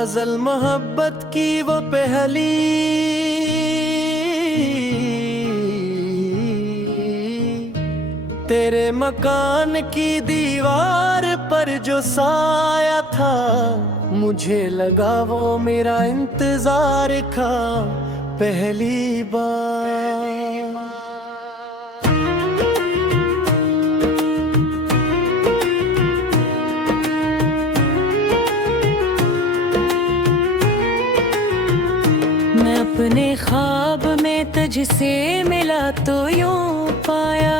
गजल मोहब्बत की वो पहली, तेरे मकान की दीवार पर जो साया था, मुझे लगा वो मेरा इंतजार था पहली बार। मैं अपने ख्वाब में तुझसे मिला तो यूं पाया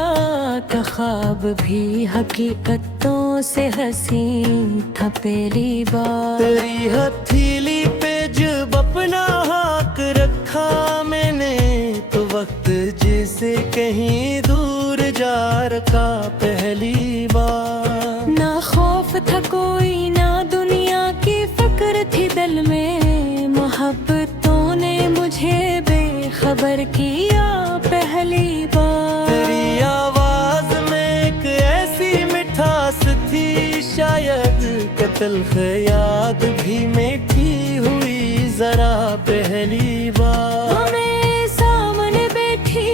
कि ख्वाब भी हकीकतों से हंसी था पहली बार। तेरी हथेली पे जब अपना हाथ रखा मैंने, तो वक्त जैसे कहीं दूर जा रखा पहली बार। ना खौफ था कोई ना दुनिया की फिक्र थी दिल में, मोहब्बतों ने मुझे बेखबर किया पहली बार। तेरी आवाज में एक ऐसी मिठास थी, शायद तल्ख याद भी मीठी हुई जरा पहली बार। हमें सामने बैठी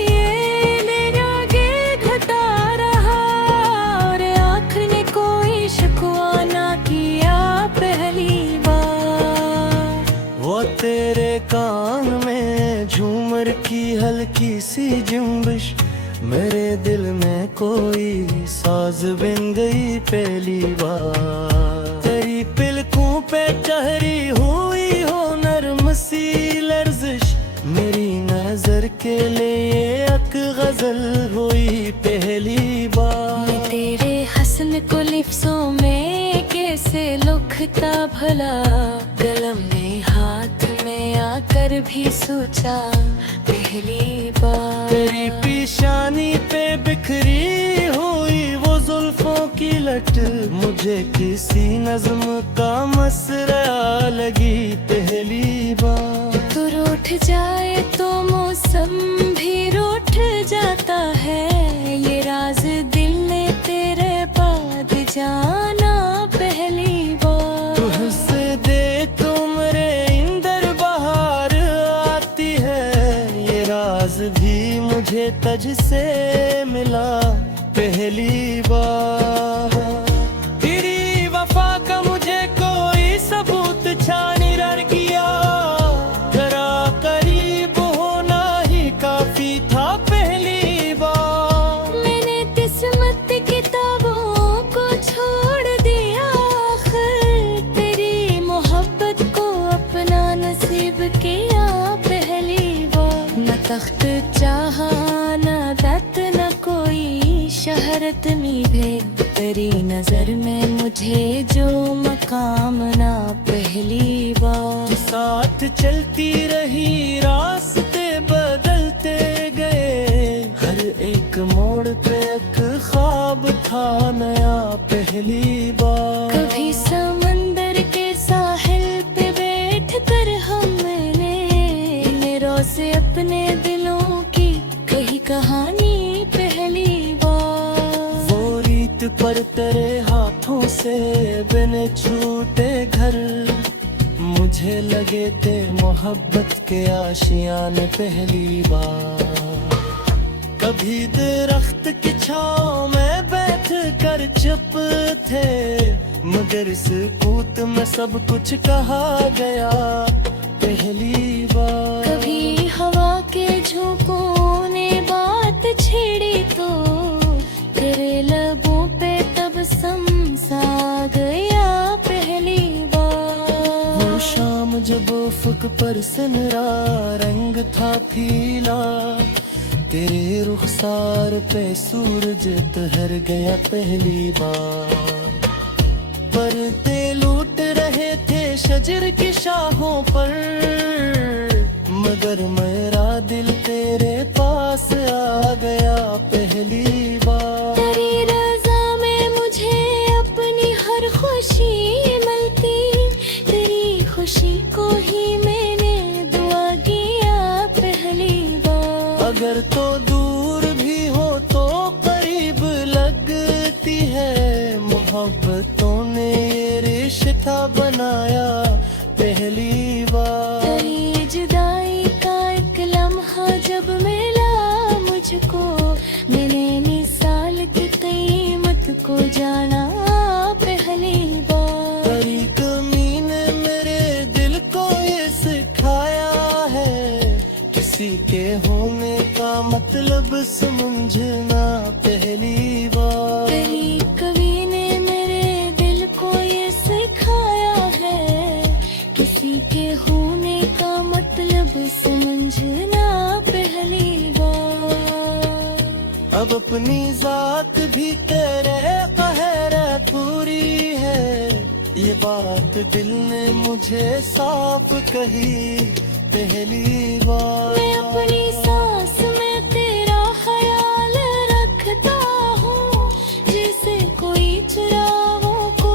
लेने आगे घटा रहा, और आँख ने कोई शिकवा ना किया पहली बार। वो तेरे कान में झूमर की हल्की सी जुम्बिश, मेरे दिल में कोई साज बन गई पहली बार। तेरी पिलकों पे ठहरी हुई हो नरम सी लर्जिश, मेरी नजर के लिए एक गजल हुई पहली बार। मैं तेरे हसन को लिफ्ज़ों में कैसे लुखता भला, कलम ने हाथ में आकर भी सोचा पहली बार। तेरी पेशानी पे बिखरी हुई वो जुल्फों की लट, मुझे किसी नज्म का मसरा लगी पहली बार। तू रूठ जाए तो मौसम भी रूठ जाता है, ये राज दिल ने तेरे बाद जाना पहली बार। तू हंस दे तो मेरे इंदर बहार आती है, ये राज भी मुझे तुझ से मिला पहली बार। तेरी वफा का मुझे कोई सबूत छानी रह गया, जरा करीब होना ही काफी था पहली बार। मैंने किस्मत किताबों को छोड़ दिया, आखिर तेरी मोहब्बत को अपना नसीब किया पहली बार। न तख्त चाहा न दत न कोई शहरत मिले, तेरी नजर में मुझे जो मकाम ना पहली बार। साथ चलती रही रास्ते बदलते गए, हर एक मोड़ पे एक ख्वाब था नया पहली बार। कभी समंदर के साहिल पे बैठ कर हमने मेरों से अपने दिलों की कही कहानी पहली बार। वो रीत पर तेरे हाथों से बिन छूटे घर, मुझे लगे थे मोहब्बत के आशियाने पहली बार। कभी दरख्त की छाँव में बैठ कर चुप थे, मगर इस कूत में सब कुछ कहा गया पहली बार। कभी हवा के झोंकों ने बात छेड़ी तो तेरे लबों पे तब समसा गया पहली बार। वो शाम जब उफ़क़ पर सनरा रंग था पीला, तेरे रुखसार पे सूरज ठहर गया पहली बार। पर्दे लूट रहे थे शजर की शाखों पर, मगर मेरा दिल तेरे पास आ गया पहली बार। तेरी रज़ा में मुझे अपनी हर खुशी मिलती, तेरी खुशी को ही मैंने दुआ किया पहली बार। अगर तो दूर भी हो तो करीब लगती है, मोहब्बतों ने ये रिश्ता बनाया पहली किसी के होने का मतलब समझना पहली बार। तेरी कवि ने मेरे दिल को ये सिखाया है, किसी के होने का मतलब समझना पहली बार। अब अपनी जात भी तेरे कहर पूरी है, ये बात दिल ने मुझे साफ कही पहली बार। मैं अपनी सांस में तेरा ख्याल रखता हूँ, जैसे कोई चुरावों को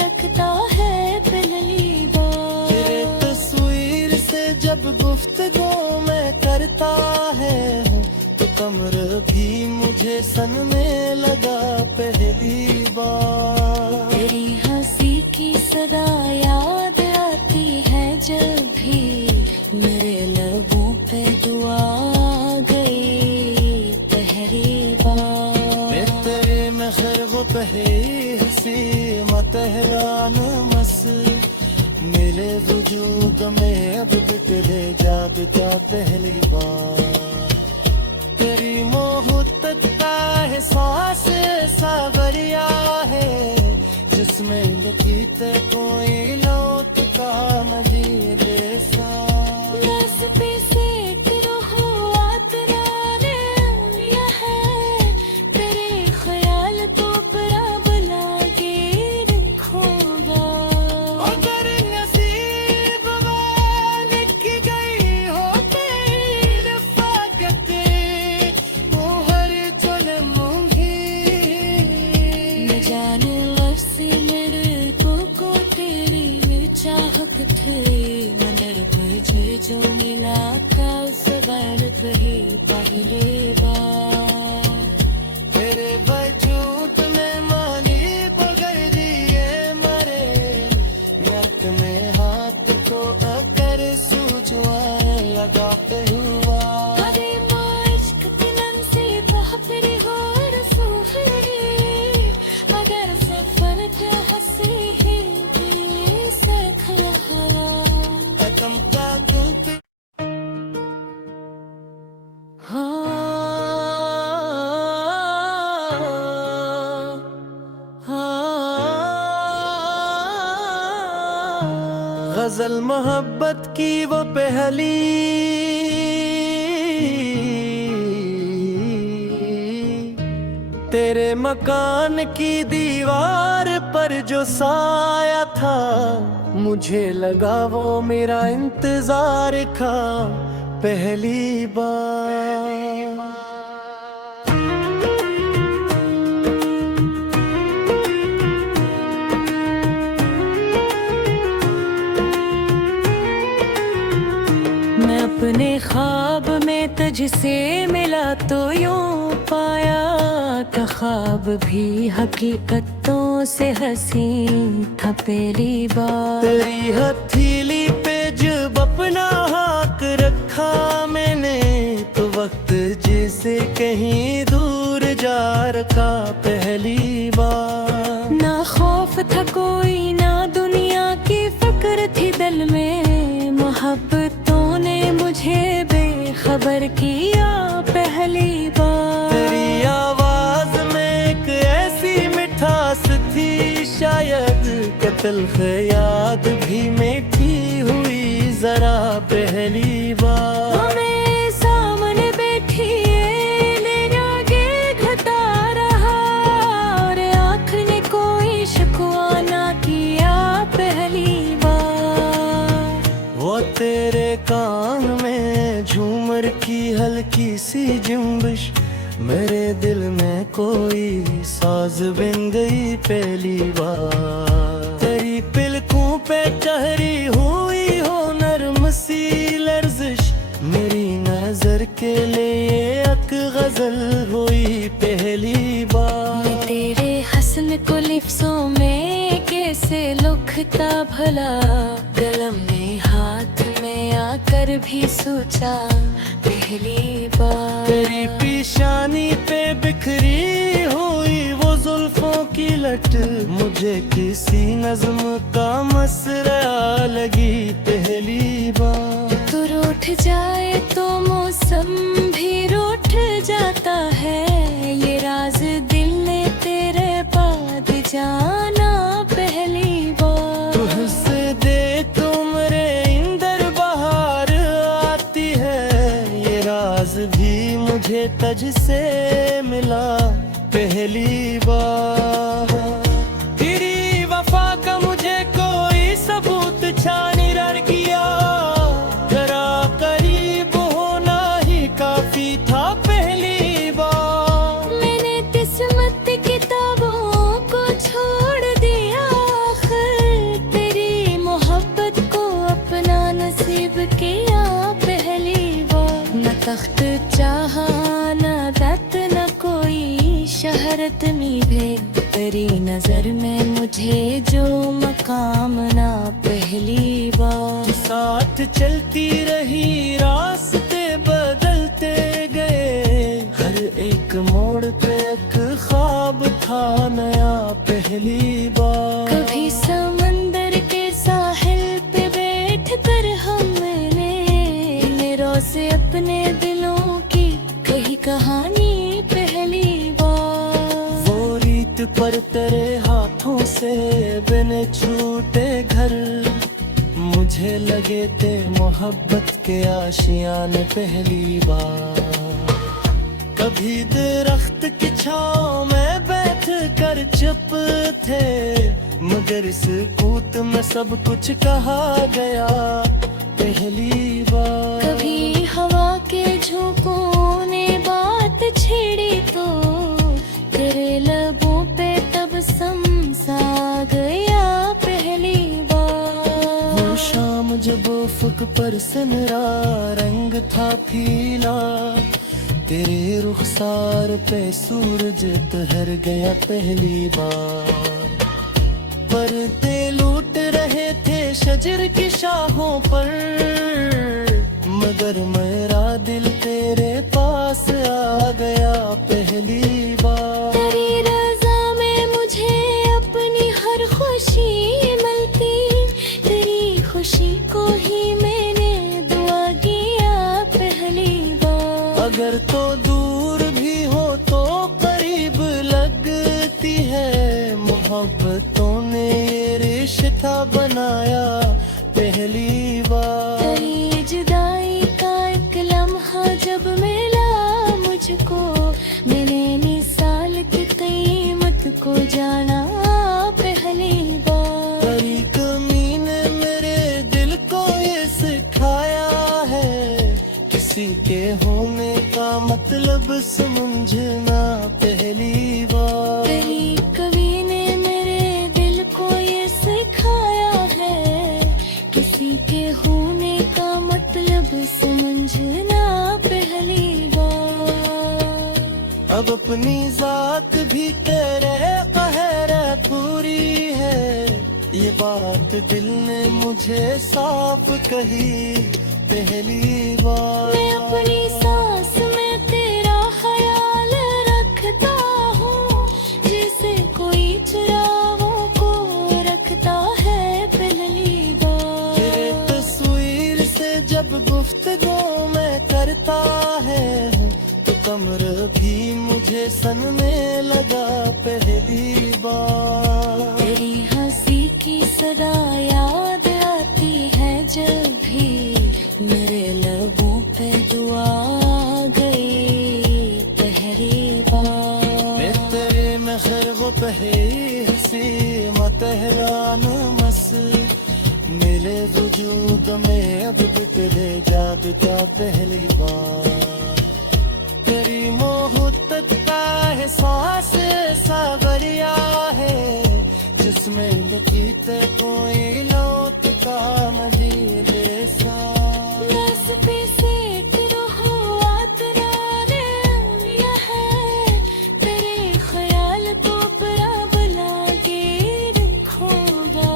रखता है पहली बार। तेरे तस्वीर से जब गुफ्तगू मैं करता है, तो कमर भी मुझे सनने लगा पहली बार। तेरी हंसी की सदा याद आती है जब भी, मेरे लबों पे दुआ गई पहली बार। मैं तेरे में खैर पहली हंसी मतहरान मस, मेरे वजूद में अब बिटले जागता पहली बार। तेरी मोहब्बत का एहसास सावरिया है, जिसमें लकीते कोई लौट का मदीले सा। रस पे सेक रहो आतराने या है, तेरे ख्याल तो बड़ा बला के रखोगा। अगर नसीब में लिख गई हो तेरी रफ़ाकते, मोहर जलमूंगी। न जाने लफ्ज़ मेरे को तेरी चाहत थे, मगर तुझे जो मिला था उस बार कही पहली बार। तेरे वजूद में मानी बगैर दिए मरे, नर्क में हाथ को अकर सूझवा लगाते हुआ। अरे इश्क तिनन से बहपरी हो रसूखी, अगर सफर के हंसी ही से खा अकम का धूप गजल मोहब्बत की वो पहली, तेरे मकान की दीवार पर जो साया था, मुझे लगा वो मेरा इंतजार था पहली बार। मैं अपने ख्वाब में तुझसे मिला तो यूं पाया, का ख्वाब भी हकीकतों से हंसी था पहली बार। तेरी हथेली पे जब अपना हाथ रखा मैंने, तो वक्त जैसे कहीं दूर जा रखा पहली बार। ना खौफ था कोई ना दुनिया की फिक्र थी दिल में, मोहब्बतों ने मुझे बेखबर किया पहली बार। तेरी आवाज में एक ऐसी मिठास थी, शायद कत्ल याद भी मीठी हुई जरा पहली बार। हमें सामने बैठी लेने आगे घटा रहा, और आँख ने कोई शिकवा ना किया पहली बार। वो तेरे कान में झूमर की हल्की सी जुम्बिश, मेरे दिल में कोई साज बन गई पहली बार। तेरी पिलकों पे ठहरी हुई हो नरम सी लर्जिश, मेरी नजर के लिए एक गजल हुई पहली बार। तेरे हसन को लिफ्ज़ों में कैसे लुकता भला, कलम ने हाथ में आकर भी सोचा पहली बार। तेरी पेशानी पे बिखरी हुई वो जुल्फों की लट, मुझे किसी नज्म का मसरा लगी पहली बार। तू रूठ जाए तो कसम भी रूठ जाता है, ये राज दिल ने तेरे बाद जाना पहली बार। तुझसे दे तो मेरे इंदर बहार आती है, ये राज भी मुझे तुझसे मिला पहली बार। तेरी वफा का मुझे कोई सबूत छानी रह गया, जरा करीब होना ही काफी था पहली बार। मैंने किस्मत की किताबों को छोड़ दिया, आखिर तेरी मोहब्बत को अपना नसीब किया पहली बार। न तख्त चाहा न दत न कोई शहरत निभे, तेरी नजर में मुझे जो मकाम ना पहली बार। साथ चलती रही रास्ते बदलते गए, हर एक मोड़ पे एक ख्वाब था नया पहली बार। कभी समंदर के साहिल पे बैठ कर हमने मेरों से अपने दिलों की कही कहानी पहली बार। वो रीत पर तेरे हाथों से बने छूटे घर, मुझे लगे थे मोहब्बत के आशियाने पहली बार। कभी दरख्त की छाँव में बैठ कर चुप थे, मगर इस कूत में सब कुछ कहा गया पहली बार। कभी हवा के झोंकों ने बात छेड़ी तो तेरे लबों पे तब समसा गया पहली बार। वो शाम जब उफ़क़ पर सनरा रंग था पीला, तेरे रुखसार पे सूरज ठहर गया पहली बार। पर्दे लूट रहे थे शजर की शाखों पर, मगर मेरा दिल तेरे पास आ गया पहली बार। तेरी रज़ा में मुझे अपनी हर खुशी मिलती, तेरी खुशी को ही मैंने दुआ किया पहली बार। अगर तो दूर भी हो तो करीब लगती है, मोहब्बतों ने ये रिश्ता बनाया पहली बार। तेरी जुदाई का एक लम्हा जब मिला मुझको, मैंने निसाल की कीमत को जाना पहली बार। तेरी कमी ने मेरे दिल को ये सिखाया है, किसी के होने का मतलब समझना पहली बार। तेरी कवि ने मेरे दिल को ये सिखाया है, किसी के होने का मतलब समझना पहली बार। अब अपनी जात भी तेरे कहर पूरी है, ये बात दिल ने मुझे साफ कही पहली बार। मैं अपनी सांस में तेरा ख्याल रखता हूँ, जैसे कोई चुराहों को रखता है पहली बार। तेरे तस्वीर से जब गुफ्तगू में करता है, तो कमर भी मुझे सनने लगा पहली बार। तेरी हंसी की सदा याद आती है जब भी, मेरे लबों पे दुआ गई पहली बार। मैं तेरे में खैर पहली हंसी मतहरान मस, मेरे वजूद में अब बिखरे जागता पहली बार। तेरी मोहब्बत का एहसास सावरिया है, जिसमें लकीते कोई लौट का मजीले सा। नस पे से तेरा हुआ तराने लिया है, तेरे ख्याल को बड़ा बना के रखूंगा।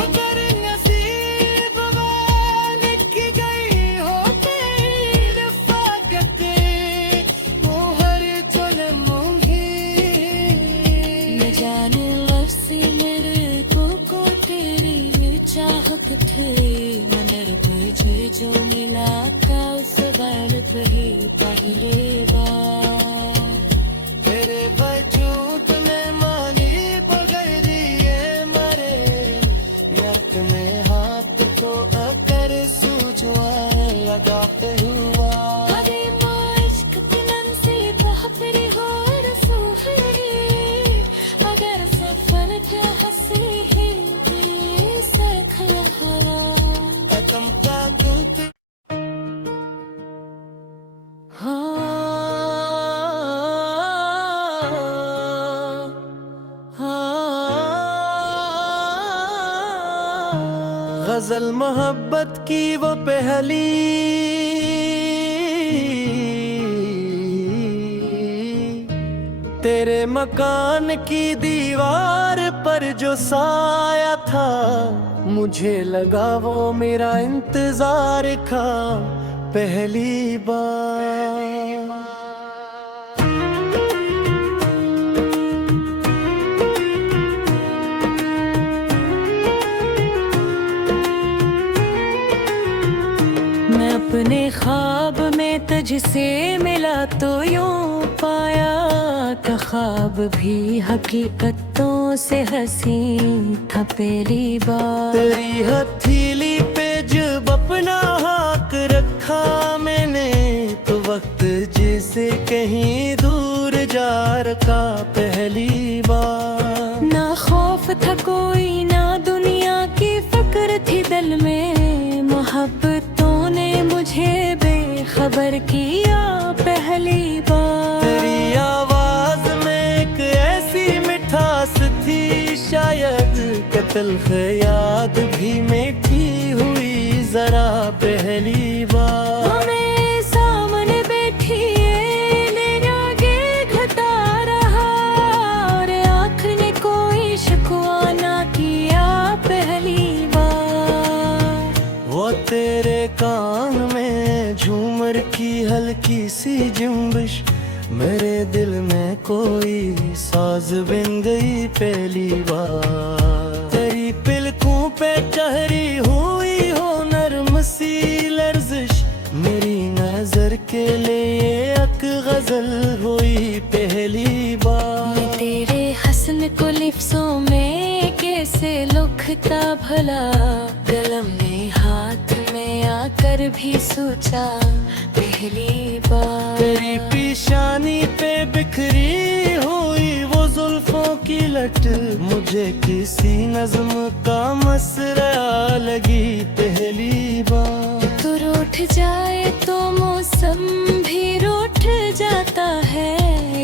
अगर नसीब में लिखी गई हो तेरी ही पहली बार। तेरे वजूद में मानी बगैरिए मरे, यक में हाथ को अकर सूझवाए लगाते हुआ। अरे इश्क तिलन से बहतरी हो रसूखी, अगर सफर क्या हंसी ही सरख हवा। अतम का दूत गजल मोहब्बत की वो पहली, तेरे मकान की दीवार पर जो साया था, मुझे लगा वो मेरा इंतजार का पहली बार। मैं अपने ख्वाब में तुझसे मिला तो यूं पाया, का ख्वाब भी हकीकतों से हंसी था पहली बार। तेरी हथेली पे जब अपना हाथ रखा मैंने, तो वक्त जैसे कहीं दूर जा रखा पहली बार। ना खौफ था कोई ना दुनिया की फिक्र थी दिल में, मोहब्बतों ने मुझे बेखबर किया पहली बार। तेरी आवाज में एक ऐसी मिठास थी, शायद कत्ल याद भी मीठी हुई जरा पहली बार। मैं सामने बैठी आगे घटा रहा, और आँख ने कोई शिकवा ना किया पहली बार। वो तेरे कान में झूमर की हल्की सी जुम्बिश, मेरे दिल में कोई साज बन गई पहली बार। तेरी पिलकों पे ठहरी हुई हो नर्म सी लर्जिश, मेरी नजर के लिए एक गजल हुई पहली बार। मैं तेरे हसन को लिफ्ज़ों में कैसे लुखता भला, कलम ने हाथ में आकर भी सोचा पहली बार। तेरी पेशानी पे बिखरी हुई वो जुल्फों की लट, मुझे किसी नज्म का मसरा लगी पहली बार। तू रूठ जाए तो मौसम भी रूठ जाता है,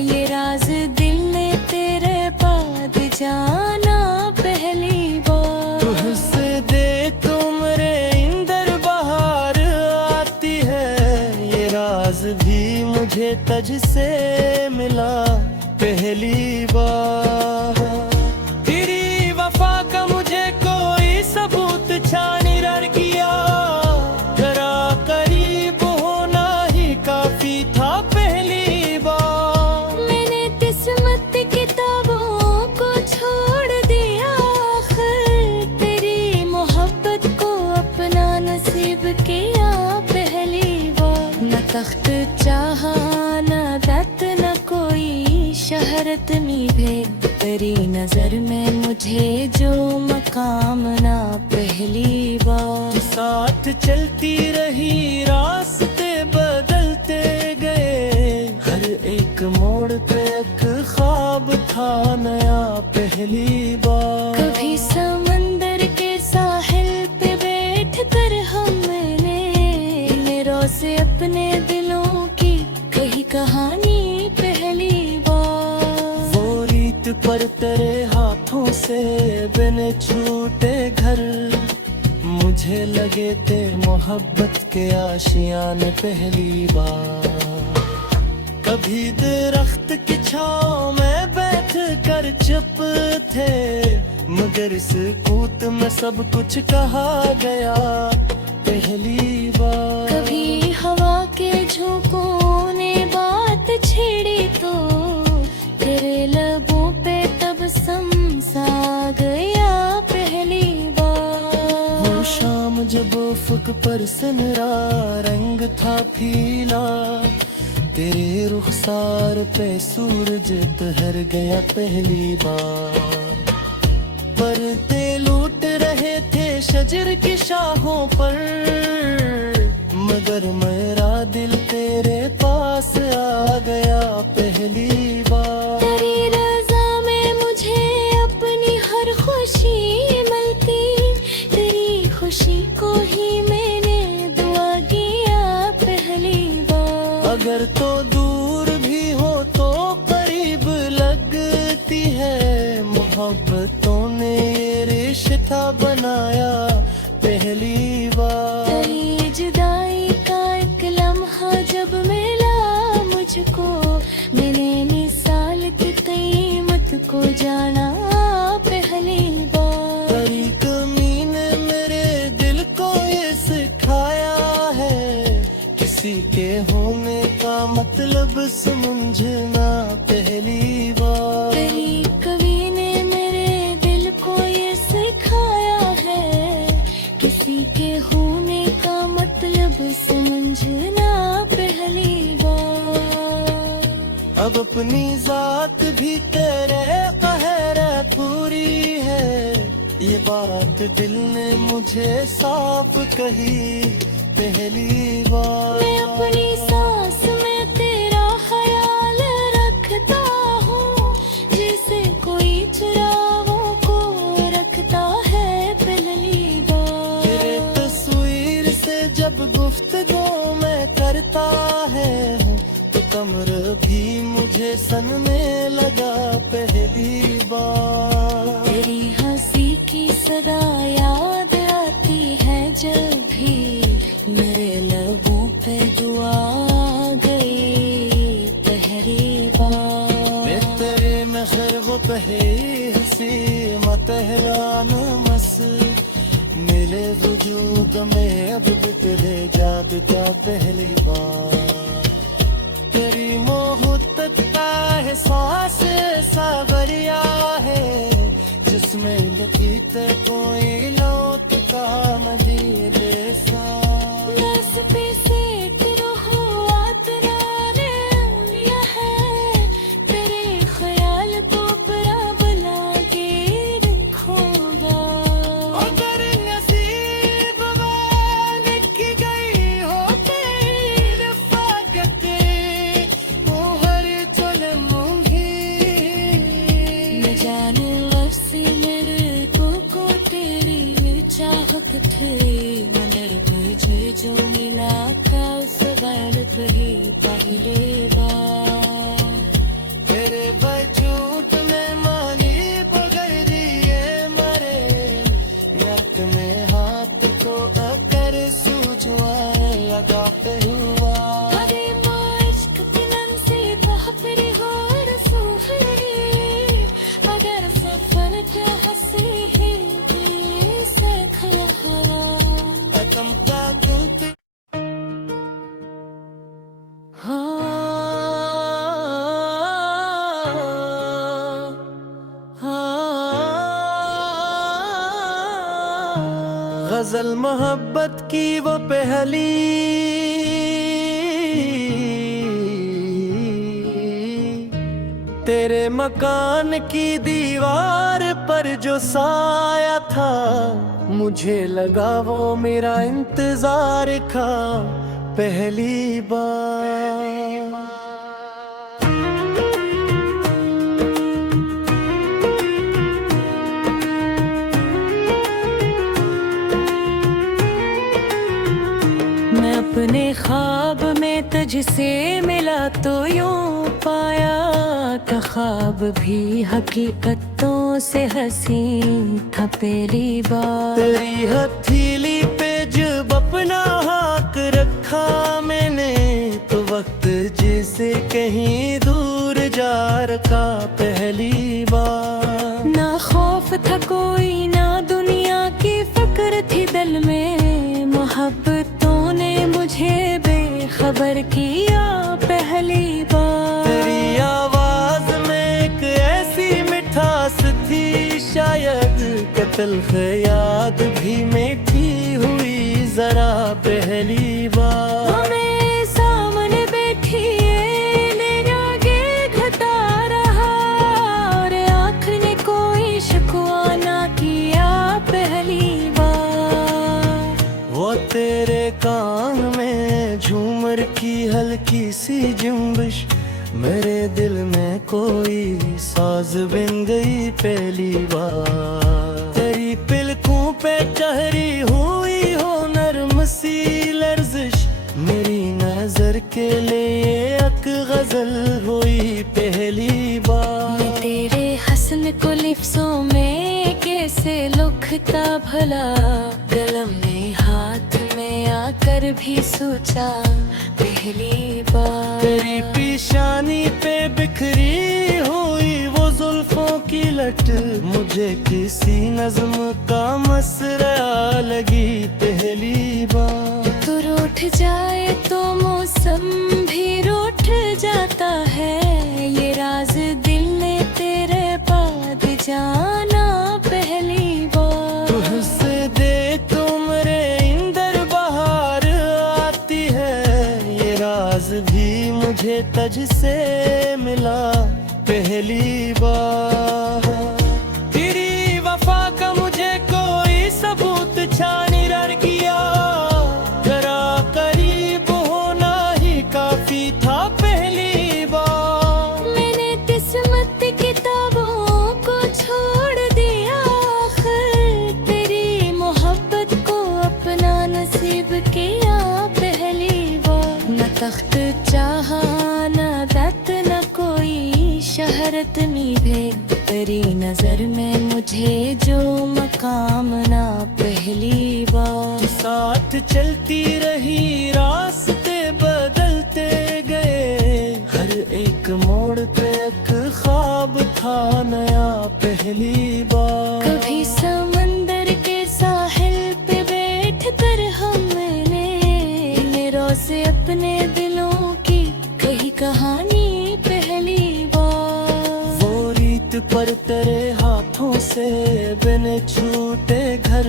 ये राज दिल ने तेरे बाद जाना पहली बार। तुझसे दे तो मेरे इंदर बहार आती है, ये राज भी मुझे तुझसे मिला पहली बार। तेरी वफा का मुझे कोई सबूत छानी रड़ किया, जरा करीब होना ही काफी था पहली बार। मैंने किस्मत की किताबों को छोड़ दिया, आखिर तेरी मोहब्बत को अपना नसीब किया पहली बार। न तख्त चाहा न दत न कोई शहरत नीभे, तेरी नजर में मुझे जो मकाम ना पहली बार। साथ चलती रही रास्ते बदलते गए, हर एक मोड़ पे एक ख्वाब था नया पहली बार। कभी समंदर के साहिल पे बैठ कर हमने मेरों से अपने दिलों की कही कहानी पहली बार। वो रीत पर तेरे हाथों से बिन छूटे घर, मुझे लगे थे मोहब्बत के आशियान पहली बार। कभी दरख्त की छाँव में बैठ कर चुप थे, मगर सकूत में सब कुछ कहा गया पहली बार। कभी हवा के झोंकों ने बात छेड़ी तो तेरे लबों पे तब समसा गया पहली बार। वो शाम जब उफ़क़ पर सनरा रंग था फीला, तेरे रुखसार पे सूरज ठहर गया पहली बार। परते लूट रहे थे शजर की शाखों पर, मगर मेरा दिल तेरे पास आ गया पहली बार। तेरी रज़ा में मुझे अपनी हर खुशी मिलती, तेरी खुशी को ही मैंने दुआ किया पहली बार। अगर तो दूर भी हो तो करीब लगती है, मोहब्बतों ने ये रिश्ता बनाया पहली बार। तेरी जुदाई का एक लम्हा जब मिला मुझको, मैंने निसाल की कीमत को जाना पहली बार। तेरी कमी ने मेरे दिल को ये सिखाया है, किसी के होने का मतलब समझना पहली बार। तेरी कवि ने मेरे दिल को ये सिखाया है, किसी के होने का मतलब समझना पहली बार। अब अपनी जात भी तेरे कहर पूरी है, ये बात दिल ने मुझे साफ कही पहली बार। मैं अपनी सांस में तेरा ख्याल रखता हूँ, जैसे कोई चुराहों को रखता है पहली बार। तेरे तस्वीर से जब गुफ्तगू मैं करता है, तो कमर भी मुझे सनने लगा पहली बार। तेरी हंसी की सदा याद आती है जब भी, मेरे लबों पे दुआ गई पहली बार। मैं तेरे में खैर पहे हंसी मतहरान मस, मेरे वजूद में अब भी तेरे जागता पहली बार। तेरी मोहब्बत का एहसास सावरिया है, जिसमें लकीते कोई लौट का मदीले सा। नस्बी से तेरा हुआ तराने लिया है, तेरे ख्याल तो बड़ा भला के देखूंगा। अगर नसीब में लिखी गई हो तेरी रफ़ाकत, मोहर चलूंगी। न जाने वैसे मेरे को तेरी चाहत थी, मगर तुझे जो मिला था उस गलत ही पहली बार। तेरे वजूद में मानी बगैर दिए मरे, नर्क में हाथ को अकर सूझवाए लगाते हुआ। अरे माश्क तिनन से बहपरी हो रसूखरी, अगर सफर क्या हंसी है से खहा। अतम का दूत गजल मोहब्बत की वो पहली, तेरे मकान की दीवार पर जो साया था, मुझे लगा वो मेरा इंतजार का पहली बार। मैं अपने ख्वाब में तुझसे मिला तो यूं पाया, का ख्वाब भी हकीकतों से हंसी था पहली बार। तेरी हथेली पे जब अपना हाथ रखा मैंने, तो वक्त जैसे कहीं दूर जा रखा पहली बार। ना खौफ था कोई ना दुनिया की फिक्र थी दिल में, मोहब्बतों ने मुझे बेखबर किया पहली बार। तेरी आवाज में एक ऐसी मिठास थी, शायद कत्ल याद भी मीठी हुई जरा पहली बार। कमर की हल्की सी जुम्बिश, मेरे दिल में कोई साज बिन गई पहली बार। तेरी पिलकों पे ठहरी हुई हो नरम सी लर्जिश, मेरी नजर के लिए एक गजल हुई पहली बार। मैं तेरे हसन को लिफ्ज़ों में कैसे लुकता भला, कलम ने हाथ में आकर भी सोचा पहली बार। तेरी पेशानी पे बिखरी हुई वो जुल्फों की लट, मुझे किसी नज्म का मसरा लगी पहली बार। तू रूठ जाए तो मौसम भी रूठ जाता है, ये राज दिल ने तेरे बाद जाना पहली बार। तुझसे दे तो मेरे इंदर बहार आती है, ये राज भी मुझे तुझसे मिला पहली बार। तेरी वफा का मुझे कोई सबूत छानी रह गया, जरा करीब होना ही काफी था पहली बार। मैंने किस्मत किताबों को छोड़ दिया आखिर, तेरी मोहब्बत को अपना नसीब किया पहली बार। न तख्त चाहा न दत न कोई शहरत निभे, तेरी नजर में मुझे जो मकाम ना पहली बार। साथ चलती रही रास्ते बदलते गए, हर एक मोड़ पे एक ख्वाब था नया पहली बार। कभी समंदर के साहिल पे बैठ कर हमने रोज़े अपने दिलों की कही कहानी पहली बार। वो रीत पर तेरे हाथों से बिन छूटे घर,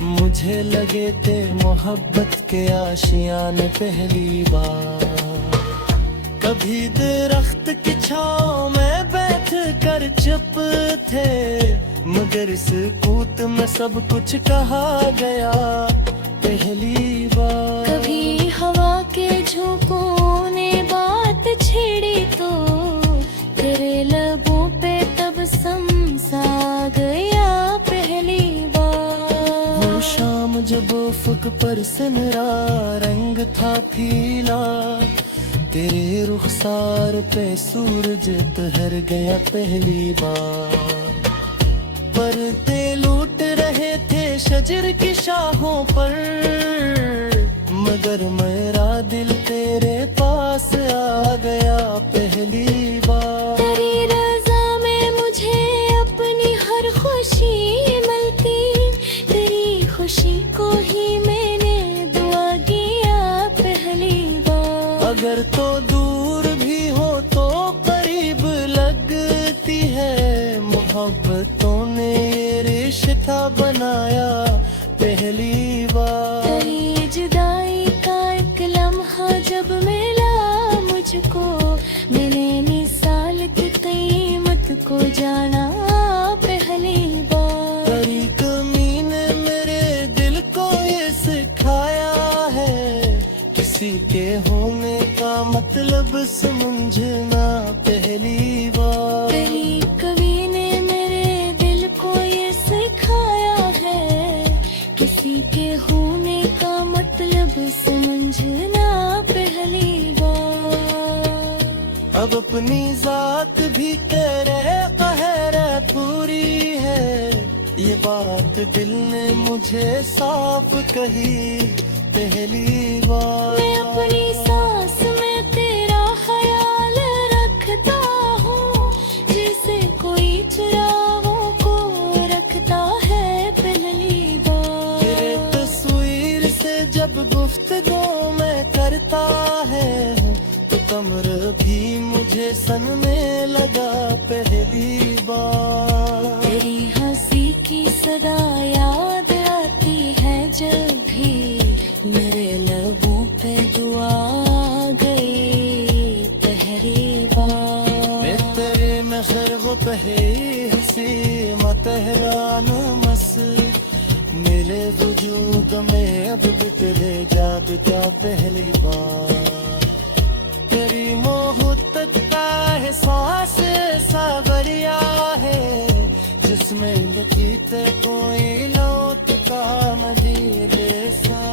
मुझे लगे थे मोहब्बत के आशियान पहली बार। कभी दरख्त की छाँव में बैठ कर चुप थे, मगर इस कूत में सब कुछ कहा गया पहली बार। कभी हवा के झोंकों ने बात छेड़ी तो तेरे लबों पे तब समसा गया पहली बार। वो शाम जब उफ़क़ पर सुनहरा रंग था फीला, तेरे रुखसार पे सूरज ठहर गया पहली बार। परते लूट रहे थे शजर की शाखों पर, मगर मेरा दिल तेरे पास आ गया पहली बार। तेरी रज़ा में मुझे अपनी हर खुशी मिलती, तेरी खुशी को ही मैंने दुआ किया पहली बार। अगर तो दूर भी हो तो करीब लगती है, मोहब्बतों ने ये रिश्ता बनाया पहली बार। तेरी जुदाई का एक लम्हा जब मिला मुझको, मैंने मिसाल की कीमत को जाना पहली बार। तेरी कमी ने मेरे दिल को ये सिखाया है, किसी के होने का मतलब समझना पहली बार। तेरी कवि ने मेरे दिल को ये सिखाया है, किसी के होने का मतलब समझना पहली बार। अब अपनी जात भी तेरे कहर पूरी है, ये बात दिल ने मुझे साफ कही पहली बार। मैं अपनी सांस में तेरा ख्याल रखता हूँ, जैसे कोई चुराहों को रखता है पहली बार। तेरे तस्वीर से जब गुफ्तगू में करता है, तो कमर भी मुझे सनने लगा पहली बार। तेरी हंसी की सदा याद आती है जब भी, मेरे लबों पे दुआ गई पहली बार। मैं तेरे में खरगो पहली हंसी मतहरान मस, मेरे वजूद में अब बिखरे जागता पहली बार। तेरी मोहब्बत का एहसास सावरिया है जिसमें बकीते कोई लौट का मदीले सा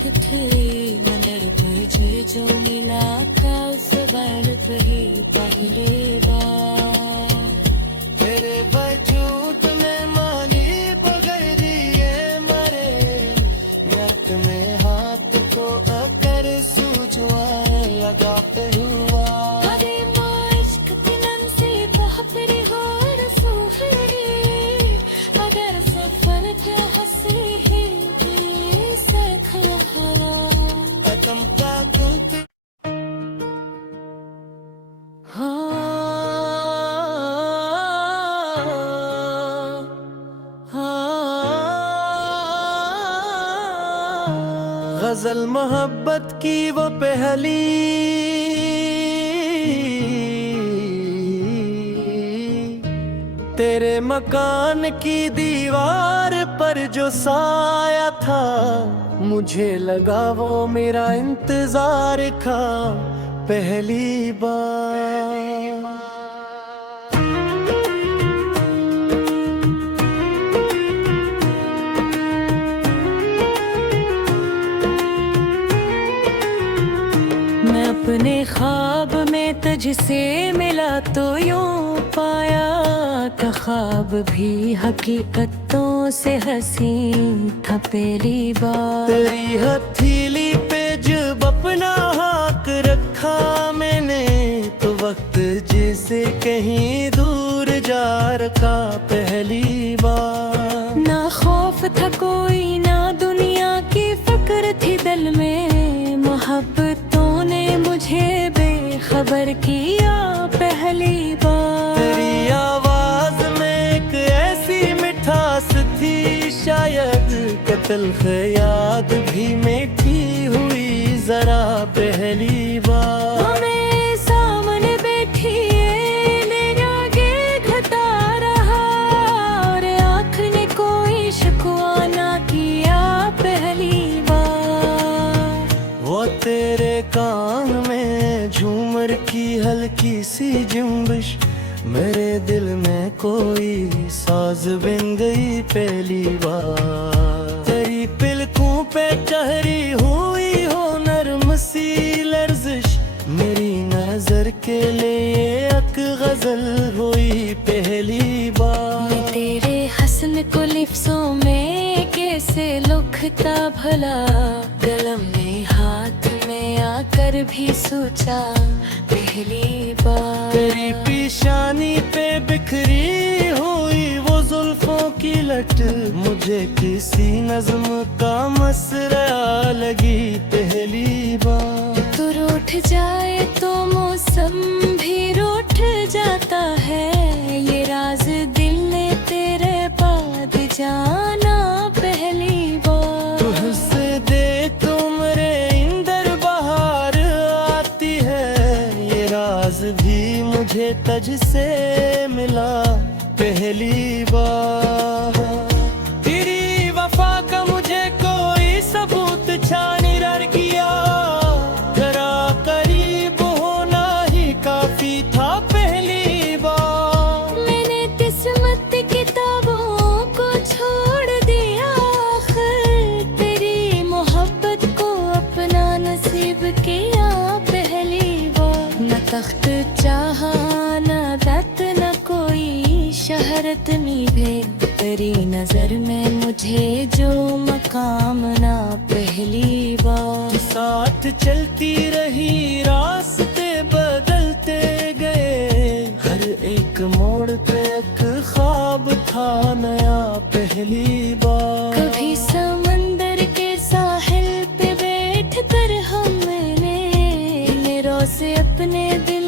थे मंदिर तुझे जो मिला था उस बार कही पहली बार तेरे वजूद में मानी बगैर ये मरे नट में हाथ को अकर सूझवा लगाते हुआ अरे इश्क तिलन से बहपरी हो रसूली अगर सफर क्या हंसी ही चमका कुछ गजल मोहब्बत की वो पहली तेरे मकान की दीवार पर जो साया था मुझे लगा वो मेरा इंतजार था पहली बार मैं अपने ख्वाब में तुझसे मिला तो यूं पाया था ख्वाब भी हकीकतों से हंसी था पहली बार तेरी हथेली पे जब अपना हाथ रखा मैंने तो वक्त जैसे कहीं दूर जा रखा पहली बार ना खौफ था कोई ना दुनिया की फिक्र थी दिल में मोहब्बतों ने मुझे बेखबर किया पहली बार तेरी आवाज में एक ऐसी मिठास थी शायद कत्ल ख्याद भी मीठी हुई जरा पहली बार हमें सामने बैठी मेरे आगे घटा रहा और आँख ने कोई शिकवा ना किया पहली बार वो तेरे कान में झूमर की हल्की सी जुम्बिश मेरे दिल में कोई साज बन गई पहली बार तेरी पिलकों पे ठहरी हुई हो नरम सी लर्जिश मेरी नजर के लिए एक गजल हुई पहली बार मैं तेरे हसन को लिफ्ज़ों में कैसे लुखता भला कलम ने हाथ में आकर भी सोचा पहली बार तेरी पेशानी पे बिखरी हुई वो जुल्फों की लट मुझे किसी नज्म का मसरा लगी पहली बार तू रूठ जाए तो मौसम भी रूठ जाता है ये राज दिल ने तेरे बाद जाना पहली बार तुझसे दे तो मेरे इंदर बहार आती है ये राज भी मुझे तुझ से मिला पहली बार तेरी वफा का मुझे कोई सबूत छानी रह गया जरा करीब होना ही काफी था पहली बार मैंने किस्मत किताबों को छोड़ दिया आखिर तेरी मोहब्बत को अपना नसीब किया पहली बार न तख्त चाहा न दत न कोई शहरत निभे तेरी नजर में मुझे जो मकाम ना पहली बार साथ चलती रही रास्ते बदलते गए हर एक मोड़ पे एक ख्वाब था नया पहली बार कभी समंदर के साहिल पे बैठ कर हमने से अपने दिल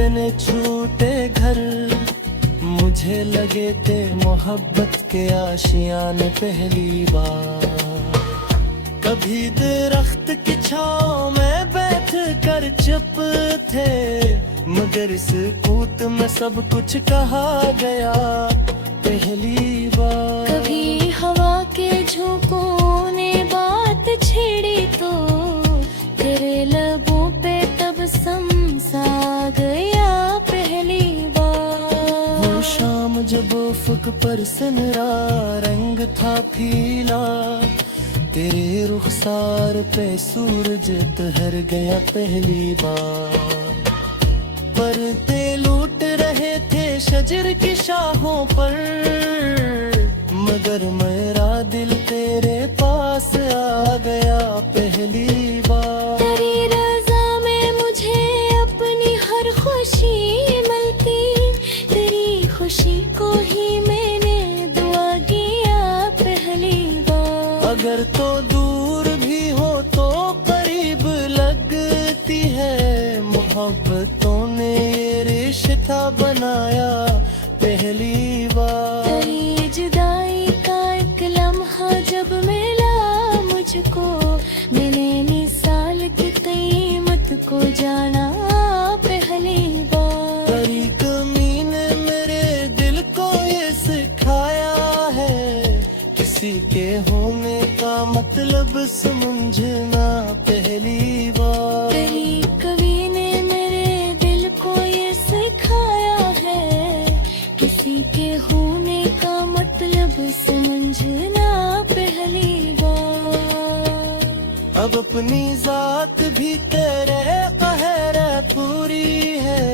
बिन छूटे घर, मुझे लगे थे मोहब्बत के आशियाने पहली बार। कभी दरख्त की छाँव में बैठ कर चुप थे, मगर इस कूट में सब कुछ कहा गया पहली बार। कभी हवा के झोंकों ने बात छेड़ी तो तेरे लबों पे तब समसा गया पहली बार। वो शाम जब उफ़क़ पर सुनहरा रंग था पीला, तेरे रुखसार पे सूरज ठहर गया पहली बार। परते लूट रहे थे शजर की शाखों पर, मगर मेरा दिल तेरे पास आ गया पहली बार। तेरी रज़ा में मुझे अपनी हर खुशी मिलती, तेरी खुशी को ही मैंने दुआ किया पहली बार। अगर तो दूर भी हो तो करीब लगती है, मोहब्बतों ने ये रिश्ता बनाया पहली बार। तेरी जुदाई का एक लम्हा जब मिला मुझको, मैंने मिसाल की कीमत को जाना पहली बार। तेरी कमी ने मेरे दिल को ये सिखाया है, किसी के होने का मतलब समझना पहली बार। तेरी कवि ने मेरे दिल को ये सिखाया है, किसी के होने का मतलब समझना पहली बार। अब अपनी जात भी तेरे कहर पूरी है,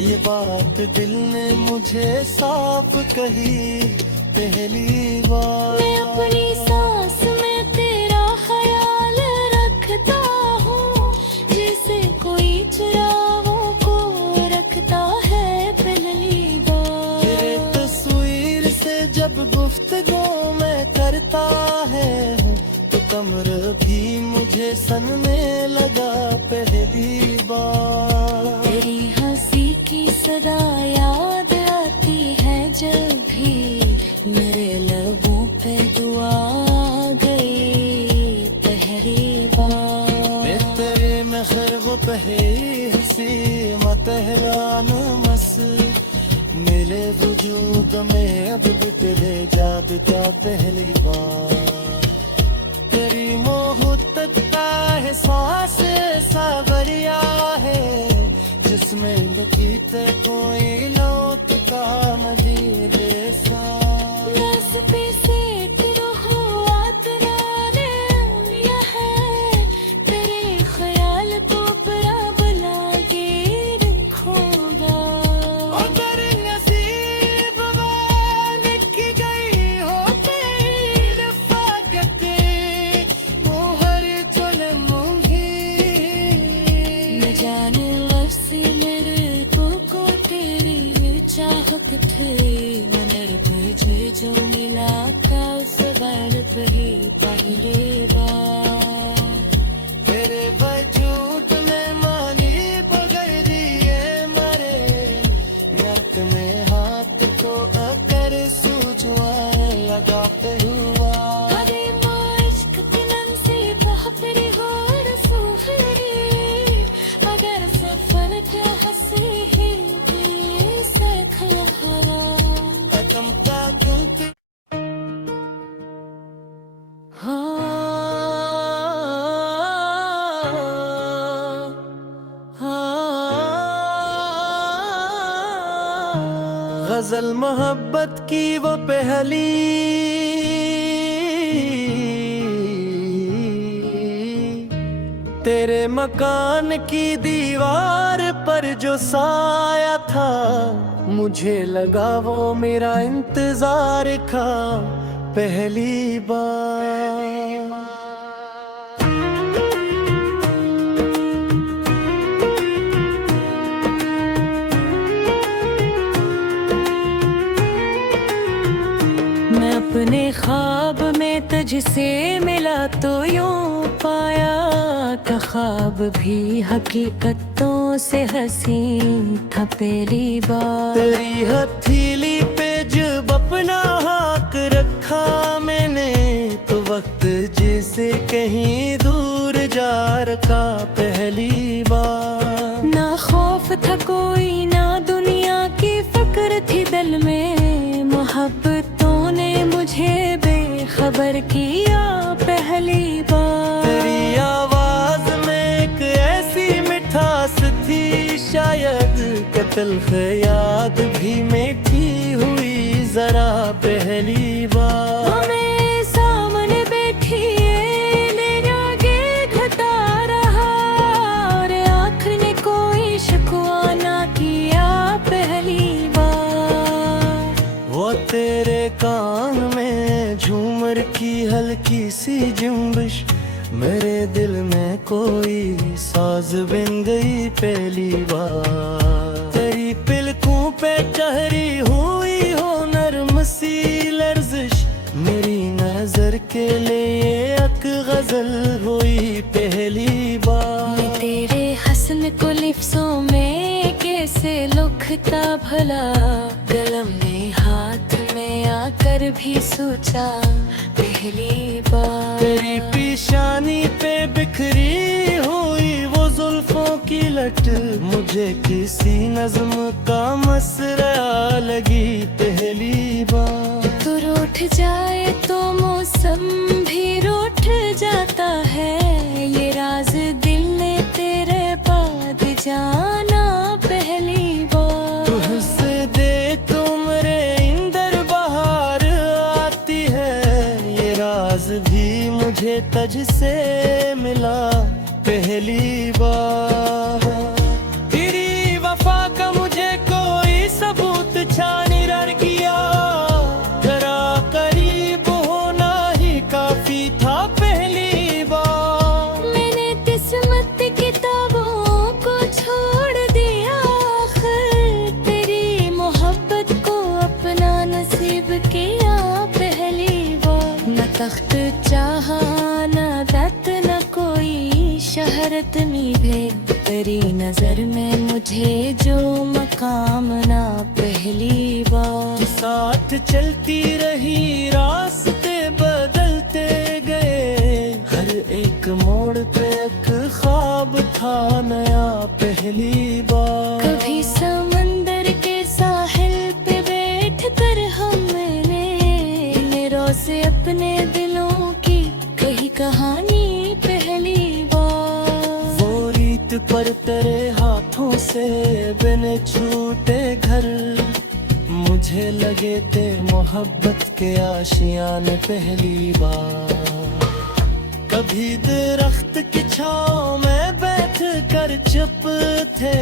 ये बात दिल ने मुझे साफ कही पहली बार। मैं अपनी सांस में तेरा ख्याल रखता हूँ, जैसे कोई चुरावों को रखता है पहली बार। तेरे तस्वीर से जब गुफ्तगू मैं करता है, तो कमर भी मुझे सनने लगा पहली बार। तेरी हंसी की सदा याद आती है जब भी, मेरे लबों पे दुआ गई पहली बार। मैं तेरे में खैर पहली हंसी मतहरान मस, मेरे वजूद में अब भी तेरे जाद का पहली बार। तेरी मोहब्बत का एहसास सावरिया है, जिसमें लकीते कोई लौट का मदीरे सा। पे से तेरे ख्याल को बड़ा बना के रखूंगा। अगर नसीब में लिखी गई हो तेरी रफ़ाक़ते, मोहर चले मूंगी। न जाने लफ्ज़ मेरे को तेरी चाहत थे, मनर तुझे जो मिला था उस बार ही पहली बार। तेरे वजूद में मानी बगैर ये मरे, यक में हाथ को अकर सूझवा लगाते हुआ। अरे मुश्क की नन्सी बहपरी हो रसूखरी, अगर सफर के हंसी ही से खहा। कदम का तू गजल मोहब्बत की वो पहली, तेरे मकान की दीवार पर जो साया था, मुझे लगा वो मेरा इंतजार का पहली बार। मैं अपने ख्वाब में तुझसे मिला तो यूं पाया, का ख्वाब भी हकीकत हकीकतों से हंसी था पहली बार। तेरी हथेली पे जब अपना हाथ रखा मैंने, तो वक्त जैसे कहीं दूर जा रखा पहली बार। ना खौफ था कोई ना दुनिया की फिक्र थी दिल में, मोहब्बतों ने मुझे बेखबर किया पहली बार। तेरी आवाज में एक ऐसी मिठास थी, शायद कत्ल याद भी मीठी हुई जरा पहली बार। हमें सामने बैठी तेरे कान में झूमर की हल्की सी जुम्बिश, मेरे दिल में कोई साज बन गई पहली बार। तेरी पिलकों पे ठहरी हुई हो नरम सी लर्जिश, मेरी नजर के लिए एक गजल हुई पहली बार। तेरे हसन को लिफ्ज़ों में कैसे लुखता भला, कलम ने हाथ में आकर भी सोचा पहली बार। तेरी पेशानी पे बिखरी हुई वो जुल्फों की लट, मुझे किसी नज्म का मसरा लगी पहली बार। तू रूठ जाए तो मौसम भी रूठ जाता है, ये राज दिल ने तेरे बाद जाना पहली बार। तुझसे देख उम्रे इंदर बहार आती है, ये राज भी मुझे तुझसे मिला पहली बार। तेरी वफा का मुझे कोई सबूत छानी रह गया, जरा करीब होना ही काफी था पहली बार। मैंने किस्मत की किताबों को छोड़ दिया आखिर, तेरी मोहब्बत को अपना नसीब किया पहली बार। न तख्त चाहा न दत न कोई शहरत निभे, तेरी नजर में मुझे जो मकाम ना पहली बार। साथ चलती रही रास्ते बदलते गए, हर एक मोड़ पे एक ख्वाब था नया पहली बार। कभी समंदर के साहिल पे बैठ कर हमने मेरों से अपने दिलों की कही कहानी पहली बार। वो रीत पर तेरे हाथों से बिन छूटे घर, मुझे लगे थे मोहब्बत के आशियान पहली बार। कभी दरख्त की छाँव में बैठ कर चुप थे,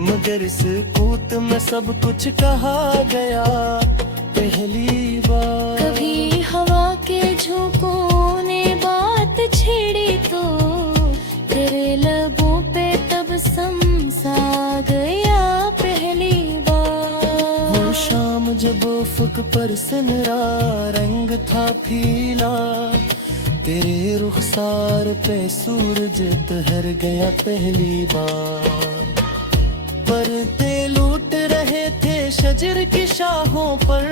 मगर सकूत में सब कुछ कहा गया पहली बार। कभी हवा के झोंकों ने बात छेड़ी तो तेरे लबों पे तब समसा गया पहली बार। वो शाम जब उफ़क़ पर सुनहरा रंग था फीला, तेरे रुखसार पे सूरज ठहर गया पहली बार। पर्दे लूट रहे थे शजर की शाखों पर,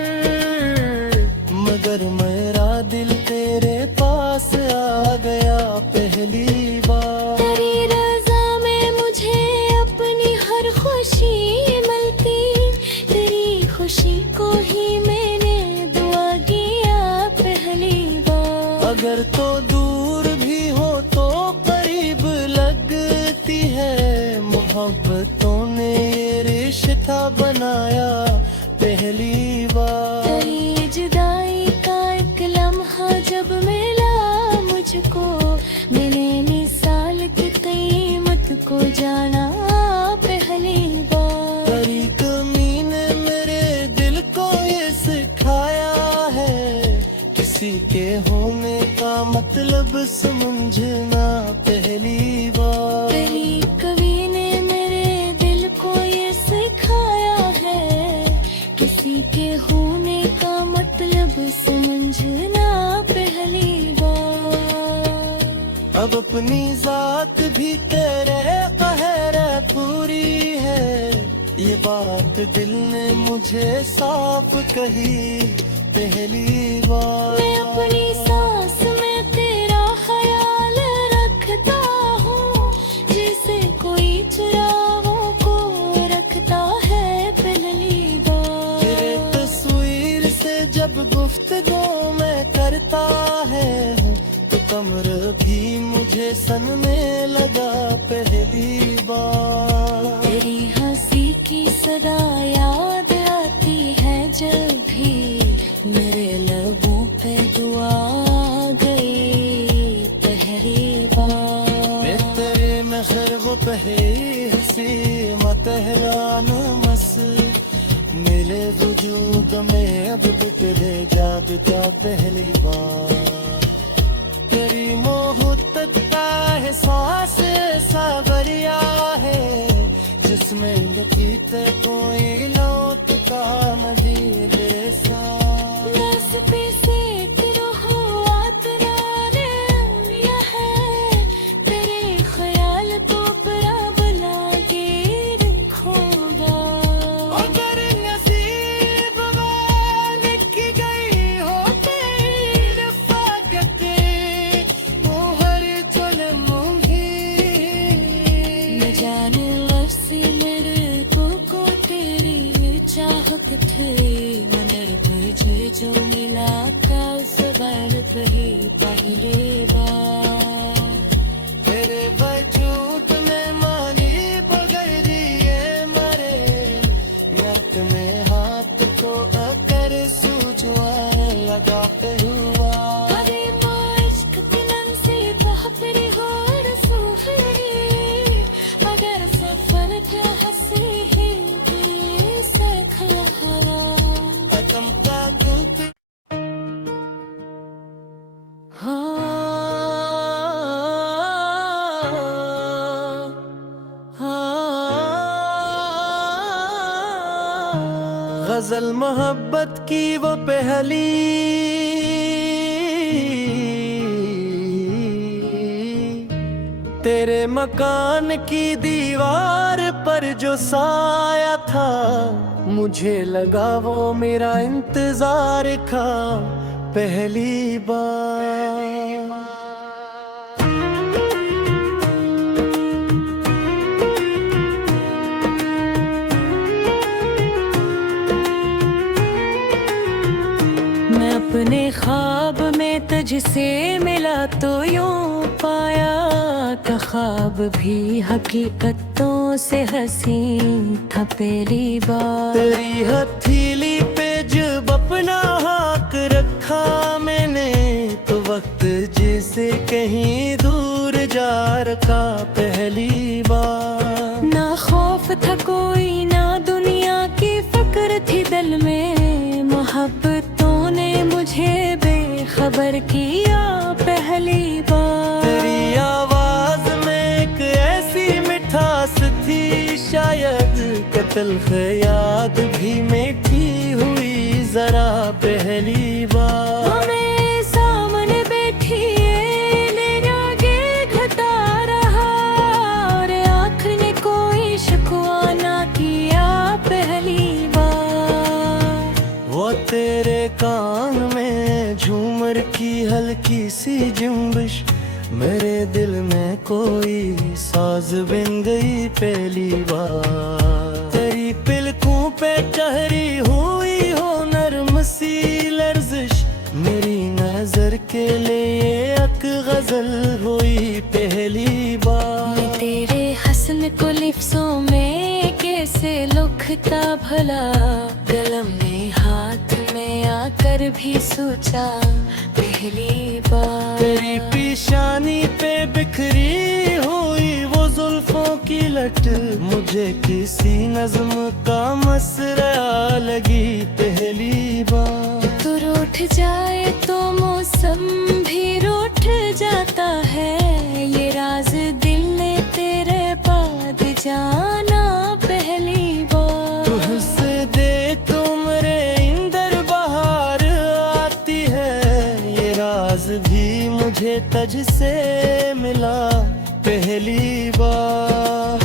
मगर मेरा दिल तेरे पास आ गया पहली बार। तेरी रज़ा में मुझे अपनी हर खुशी मिलती, तेरी खुशी को ही मैंने दुआ किया पहली बार। अगर तो दूर भी हो तो करीब लगती है, मोहब्बतों ने ये रिश्ता बनाया पहली बार। तेरी जुदाई का एक लम्हा जब मिला मुझको, मैंने मिसाल की कीमत को जाना पहली बार। तेरी कमी ने मेरे दिल को ये सिखाया है, किसी के होने का मतलब समझना पहली बार। तेरी कवि ने मेरे दिल को ये सिखाया है, किसी के होने का मतलब समझना पहली बार। अब अपनी जात भी तेरे कहर पूरी है, ये बात दिल ने मुझे साफ कही पहली बार। मैं अपनी सांस में तेरा ख्याल रखता हूँ, जैसे कोई चुरावों को रखता है पहली बार। तेरे तस्वीर से जब गुफ्तगू मैं करता है, तो कमर भी मुझे सनने लगा पहली बार। तेरी हंसी की सदा याद आती है जब भी, मेरे लबों पे दुआ गई पहली बार। मैं तेरे में खैर पहली हंसी मतहरान मस, मेरे वजूद में अब बिखरे जागता पहली बार। तेरी मोहब्बत का एहसास सावरिया है, जिसमें लकीते कोई लौट का मदीले सा। दस पैसे तेरो हुआ तराने या है, तेरे ख्याल तो बराबला के रखूंगा। अगर नसीब में लिखी गई हो तेरी रफ़ाकत, मोहर चलूंगी। न जाने वैसी मेरे को तेरी चाहत थे, मगर तुझे जो मिला था उस बार कही पहली बार। तेरे वजूद में मानी बगैर ये मरे, नक में हाथ को अकर सूझवा लगाते हुआ। अरे इश्क तिलन से बहपरी हो रसूखी, अगर सफर क्या हंसी है सरखला। अकम का गुप गजल मोहब्बत की वो पहली, तेरे मकान की दीवार पर जो साया था, मुझे लगा वो मेरा इंतजार का पहली बार। मैं अपने ख्वाब में तुझसे मिला तो यूं पाया, का ख्वाब भी हकीकतों से हंसी था पहली बार। तेरी हथेली पे जब अपना हाथ रखा मैंने, तो वक्त जैसे कहीं दूर जा रखा पहली बार। ना खौफ था कोई ना दुनिया की फिक्र थी दिल में, मोहब्बतों ने मुझे बेखबर किया पहली बार। तेरी आवाज में एक ऐसी मिठास थी, शायद कत्ल याद भी मीठी हुई जरा पहली बार। हमें सामने बैठी आगे घटा रहा, और आँख ने कोई शिकवा ना किया पहली बार। वो तेरे कान में झूमर की हल्की सी जुम्बिश, मेरे दिल में कोई साज बिन गई पहली बार। तेरी पिलकों पे ठहरी हुई हो नरम सी लर्जिश, मेरी नजर के लिए एक गजल हुई पहली बार। मैं तेरे हसन को लिफ्ज़ों में कैसे लुखता भला, कलम ने हाथ में आकर भी सोचा पहली बार। तेरी पेशानी पे बिखरी हुई वो जुल्फों की लट, मुझे किसी नज्म का मसरा लगी पहली बार। तू रूठ जाए तो मौसम भी रूठ जाता है, ये राज दिल ने तेरे बाद जाना पहली बार। तुझसे दे तुमरे इंदर बहार आती है, ये राज भी मुझे तुझसे मिला पहली बार।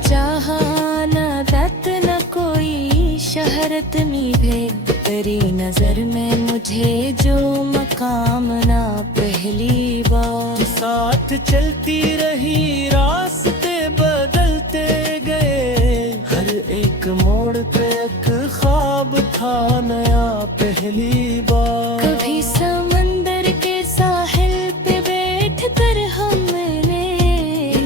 चाहा ना दत न कोई शहरत मीठे, तेरी नजर में मुझे जो मकाम ना पहली बार। साथ चलती रही रास्ते बदलते गए, हर एक मोड़ पे एक ख्वाब था नया पहली बार। कभी समंदर के साहिल पे बैठ कर हमने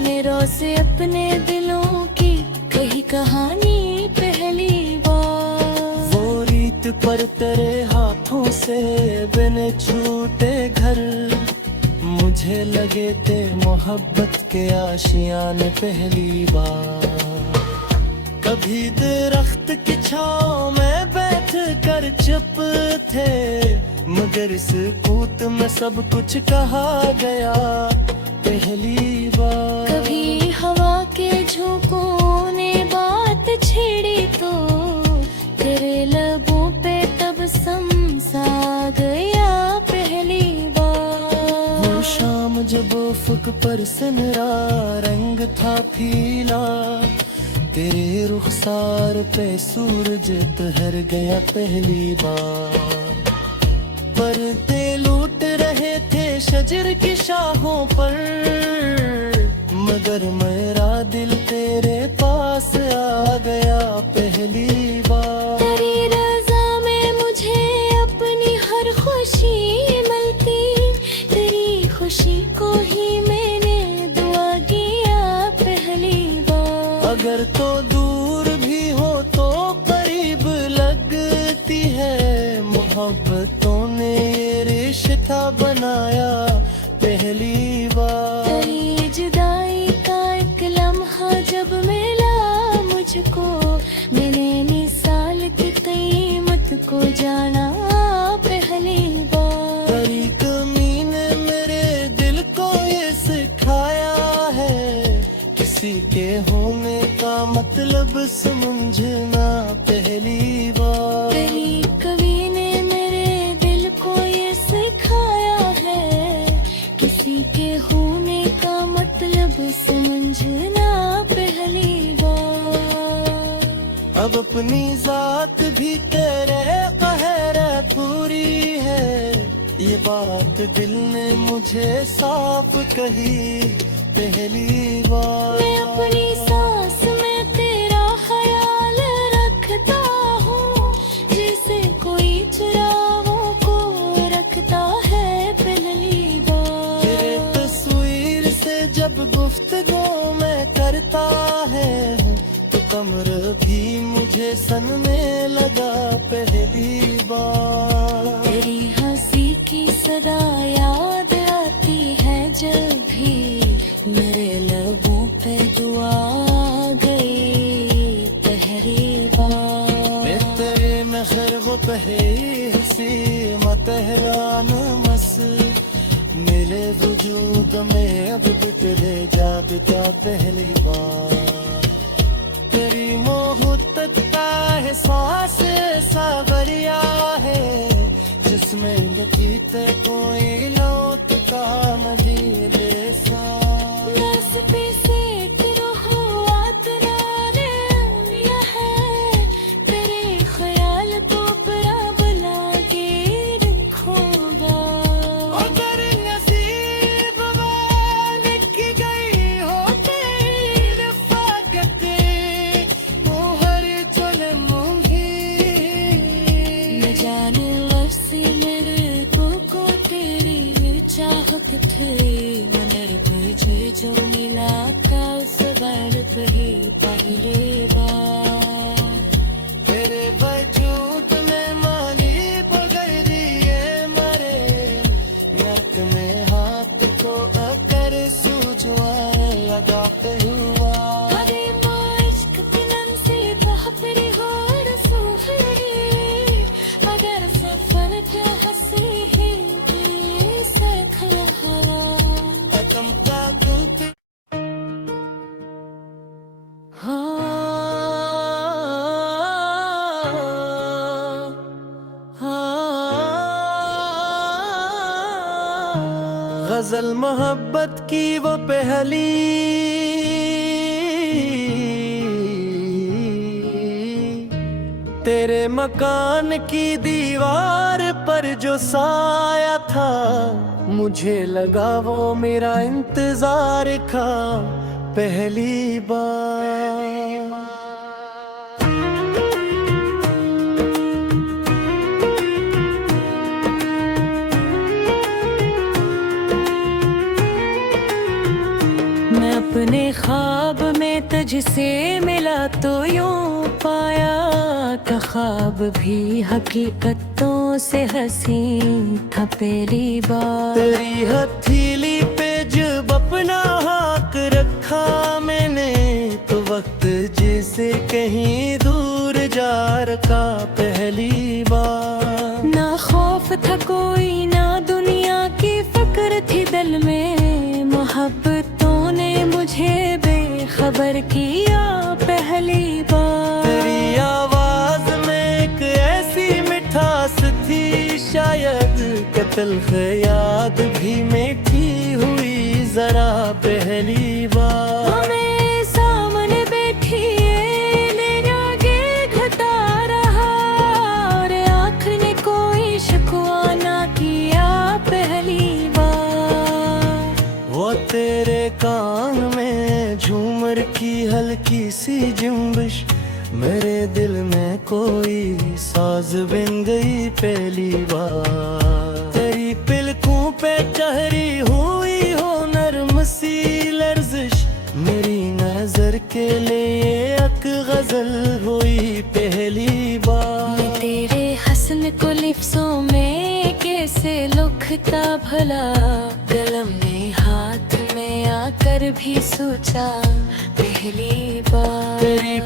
मेरों से अपने दिलों की कही कहानी पहली बार। वो रीत पर तेरे हाथों से बने छूटे घर, मुझे लगे थे मोहब्बत के आशियाने पहली बार। कभी दरख्त की छाँव में बैठ कर चुप थे, मगर इस कूत में सब कुछ कहा गया पहली बार। कभी हवा के झोंकों ने बात छेड़ी तो तेरे लबों पे तब समसा गया पहली बार। वो शाम जब उफ़क़ पर सुनहरा रंग था फीला, तेरे रुखसार पे सूरज ठहर गया पहली बार। पर्दे लूट रहे थे शजर की शाखों पर, मगर मेरा दिल तेरे पास आ गया पहली बार। तेरी रज़ा में मुझे अपनी हर खुशी मिलती, तेरी खुशी को ही मैंने दुआ किया पहली बार। अगर तो दूर भी हो तो करीब लगती है, मोहब्बतों ने ये रिश्ता बनाया पहली बार। तेरी जुदाई का एक लम्हा जब मिला मुझको, मैंने निसाल की कीमत को जाना पहली बार। तेरी कमी ने मेरे दिल को ये सिखाया है, किसी के होने का मतलब समझना पहली बार। तेरी कवि ने मेरे दिल को ये सिखाया है, किसी के होने का मतलब समझना पहली बार। अब अपनी जात भी तेरे कहर पूरी है, ये बात दिल ने मुझे साफ कही पहली बार। मैं अपनी सांस में तेरा ख्याल रखता हूँ, जैसे कोई चुराहों को रखता है पहली बार। तेरे तस्वीर से जब गुफ्तगू में करता है, तो कमर भी मुझे सनने लगा पहली बार। तेरी हंसी की सदा याद आती है जब भी, मेरे लबों पे दुआ गई पहली बार। मैं तेरे में खैर पहसी मतहरान मस, मेरे वजूद में अब बिटले जागता पहली बार। तेरी मोहब्बत का एहसास सावरिया है, जिसमें लगीते कोई लौट का मदीले सा। नस्बी से रुहुआत नारे या है, तेरे ख्याल तो बड़ा बना के रखूंगा। अगर नसीब में लिखी गई हो तेरी रफ़ाकत, मोहर चलूंगी। न जाने वैसे मेरे को तेरी चाहत थे, मगर तुझे जो मिला था उस बार कही पहली बार। तेरे वजूद में मानी बगैर दिए मरे, यक में हाथ को अकर सूझवा लगाते हुआ। अरे इश्क तिनन से बहपरी हो रसूखरी, अगर सफर के हंसी ही से खहा। अकम का गुल गजल मोहब्बत की वो पहली तेरे मकान की दीवार पर जो साया था, मुझे लगा वो मेरा इंतजार था पहली बार। मैं अपने ख्वाब में तुझसे मिला तो यूं पाया कि ख्वाब भी हकीकतों से हंसी था पहली बार। तेरी हथेली पे जब अपना हाथ रखा मैंने, तो वक्त जैसे कहीं दूर जा रखा पहली बार। ना खौफ था कोई ना दुनिया की फिक्र थी दिल में, मोहब्बतों ने मुझे बेखबर किया पहली बार। तेरी आवाज में एक ऐसी मिठास थी, शायद तल्ख याद भी मीठी हुई जरा पहली बार। हमें सामने बैठी आगे घटा रहा, और आँख ने कोई शिकवा ना किया पहली बार। वो तेरे कान में झूमर की हल्की सी जुम्बिश, मेरे दिल में कोई साज बन गई पहली बार। तेरी पिलकों पे ठहरी हुई हो नर्म सी लर्जिश, मेरी नजर के लिए एक गजल हुई पहली बार। मैं तेरे हसन को लिफ्ज़ों में कैसे लुखता भला, कलम ने हाथ में आकर भी सोचा पहली बार। तेरी